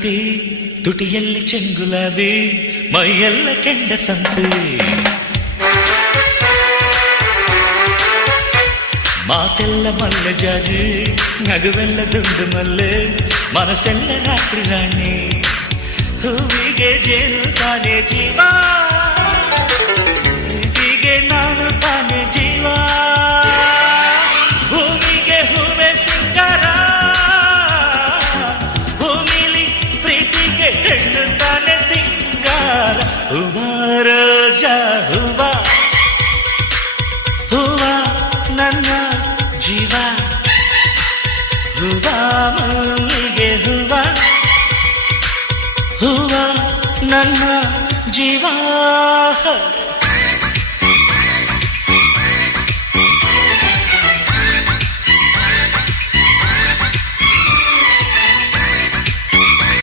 ತಂತಿ ತುಟಿಯಲ್ಲಿ ಚೆಂಗುಲಾಬಿ ಮೈಯೆಲ್ಲ ಕೆಂಡ ಸಂತೆ ಮಾತೆಲ್ಲ ಮಲ್ಲೆ ಜಾಜಿ ನಗುವೆಲ್ಲ ದುಂಡು ಮಲ್ಲೆ ಮನಸ್ಸೆಲ್ಲ ರಾತ್ರಿ ರಾಣಿ ಹೂವಿಗೆ ಜೇನು ತಾನೇ ಜೀವ ಹೀಗೆ ನಾನು ತಾನೇ ಜೀವ ಭೂಮಿಗೆ ಹೂವೆ ಸಿಂಗಾರ ಭೂಮಿಲಿ ಪ್ರೀತಿಗೆ ಹೆಣ್ಣು ತಾನೇ ಸಿಂಗಾರ ಹೂವ ರೋಜಾ ಹೂವ ಹೂವ ನನ್ನ ಜೀವ ಹೂವ ಮಲ್ಲಿಗೆ ಹೂವ ಹೂವ ನನ್ನ ಜೀವ